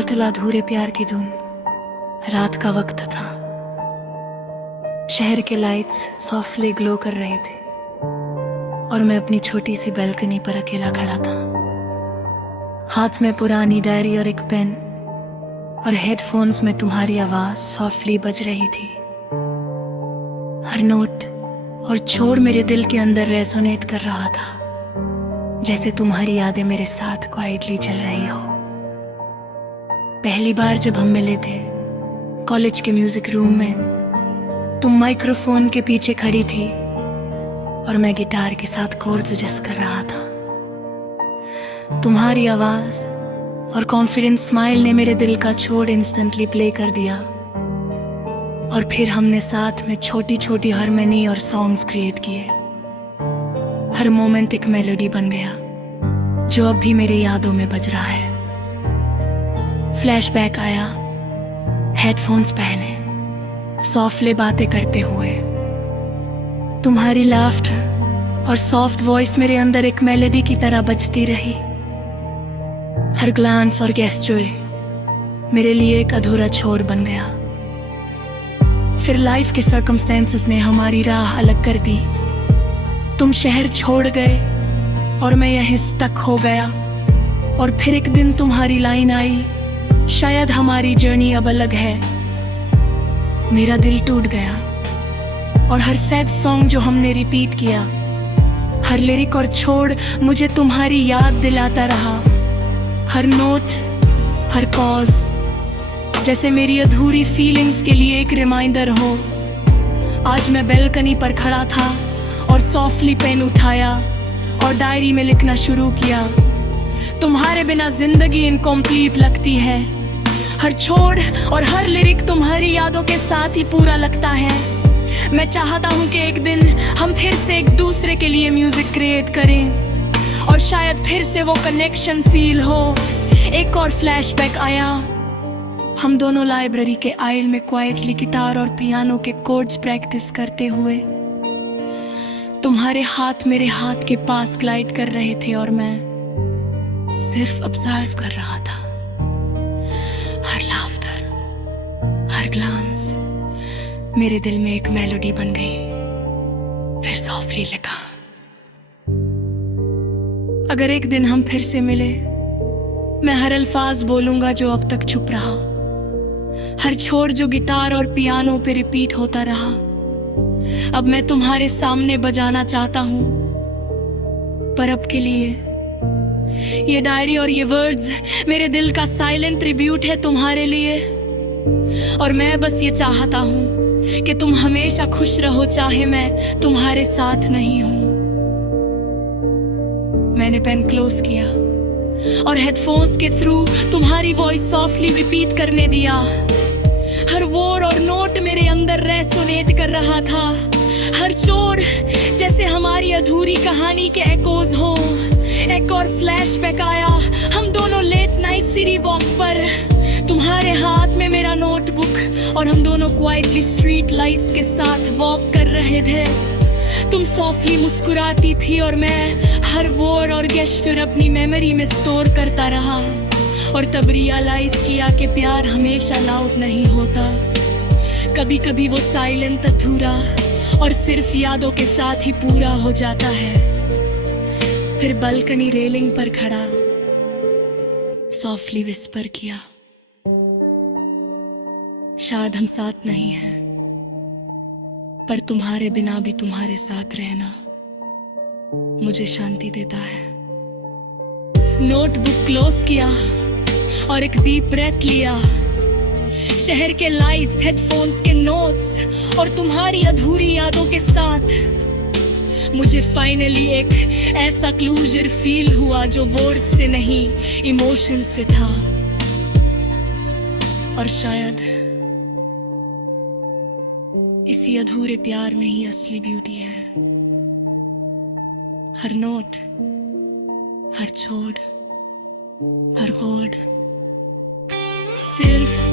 ताल अधूरे प्यार की धुन। रात का वक्त था, शहर के लाइट्स सॉफ्टली ग्लो कर रहे थे और मैं अपनी छोटी सी बैल्कनी पर अकेला खड़ा था। हाथ में पुरानी डायरी और एक पेन, और हेडफोन्स में तुम्हारी आवाज सॉफ्टली बज रही थी। हर नोट और छोड़ मेरे दिल के अंदर रेजोनेट कर रहा था, जैसे तुम्हारी यादें मेरे साथ क्वाइटली चल रही हो। पहली बार जब हम मिले थे कॉलेज के म्यूजिक रूम में, तुम माइक्रोफोन के पीछे खड़ी थी और मैं गिटार के साथ कोर्ड्स जस्ट कर रहा था। तुम्हारी आवाज और कॉन्फिडेंट स्माइल ने मेरे दिल का छोड़ इंस्टेंटली प्ले कर दिया, और फिर हमने साथ में छोटी छोटी हारमोनी और सॉन्ग्स क्रिएट किए। हर मोमेंट एक मेलोडी बन गया जो अब भी मेरी यादों में बज रहा है। फ्लैशबैक आया, हेडफोन्स पहने सॉफ्टली बातें करते हुए। तुम्हारी लाफ्टर और सॉफ्ट वॉइस मेरे अंदर एक मेलोडी की तरह बजती रही। हर ग्लांस और गेस्चर मेरे लिए एक अधूरा छोर बन गया। फिर लाइफ के सर्कमस्टेंसेस ने हमारी राह अलग कर दी। तुम शहर छोड़ गए और मैं यहीं स्टक हो गया, और फिर एक दिन तुम्हारी लाइन आई, शायद हमारी जर्नी अब अलग है। मेरा दिल टूट गया, और हर सैड सॉन्ग जो हमने रिपीट किया, हर लिरिक और छोड़ मुझे तुम्हारी याद दिलाता रहा। हर नोट, हर कॉज जैसे मेरी अधूरी फीलिंग्स के लिए एक रिमाइंडर हो। आज मैं बैल्कनी पर खड़ा था और सॉफ्टली पेन उठाया और डायरी में लिखना शुरू किया। तुम्हारे बिना जिंदगी इनकम्प्लीट लगती है। हर छोड़ और हर लिरिक तुम्हारी यादों के साथ ही पूरा लगता है। मैं चाहता हूँ कि एक दिन हम फिर से एक दूसरे के लिए म्यूजिक क्रिएट करें, और शायद फिर से वो कनेक्शन फील हो। एक और फ्लैशबैक आया, हम दोनों लाइब्रेरी के आइल में क्वाइटली गिटार और पियानो के कोर्ड्स प्रैक्टिस करते हुए। तुम्हारे हाथ मेरे हाथ के पास ग्लाइड कर रहे थे और मैं सिर्फ ऑब्जर्व कर रहा था। हर लाफ्टर, हर ग्लांस मेरे दिल में एक मेलोडी बन गई। फिर सॉफ्टली लिखा, अगर एक दिन हम फिर से मिले, मैं हर अल्फाज बोलूंगा जो अब तक छुप रहा। हर छोर जो गिटार और पियानो पे रिपीट होता रहा, अब मैं तुम्हारे सामने बजाना चाहता हूँ। पर अब के लिए ये डायरी और ये वर्ड्स मेरे दिल का साइलेंट ट्रिब्यूट है तुम्हारे लिए। और मैं बस ये चाहता हूँ कि तुम हमेशा खुश रहो, चाहे मैं तुम्हारे साथ नहीं हूँ। मैंने पेन क्लोज किया और हेडफोन्स के थ्रू तुम्हारी वॉइस सॉफ्टली रिपीट करने दिया। हर वर्ड और नोट मेरे अंदर रेसोनेट कर रहा था। हर चोर जैसे हमारी अधूरी कहानी के एकोज हो। एक और फ्लैशबैक आया, हम दोनों लेट नाइट सिटी वॉक पर, तुम्हारे हाथ में मेरा नोटबुक, और हम दोनों क्वाइटली स्ट्रीट लाइट्स के साथ वॉक कर रहे थे। तुम सॉफ्टली मुस्कुराती थी और मैं हर वर्ड और गेस्चर अपनी मेमोरी में स्टोर करता रहा। और तब रियलाइज किया कि प्यार हमेशा लाउड नहीं होता। कभी कभी वो साइलेंट, अधूरा और सिर्फ यादों के साथ ही पूरा हो जाता है। फिर बालकनी रेलिंग पर खड़ा सॉफ्टली विस्पर किया, शायद हम साथ नहीं हैं, पर तुम्हारे बिना भी तुम्हारे साथ रहना मुझे शांति देता है। नोटबुक क्लोज किया और एक डीप ब्रेथ लिया। शहर के लाइट्स, हेडफोन्स के नोट्स और तुम्हारी अधूरी यादों के साथ मुझे फाइनली एक ऐसा क्लोजर फील हुआ जो वर्ड से नहीं, इमोशन से था। और शायद इसी अधूरे प्यार में ही असली ब्यूटी है। हर नोट, हर छोड़, हर वर्ड सिर्फ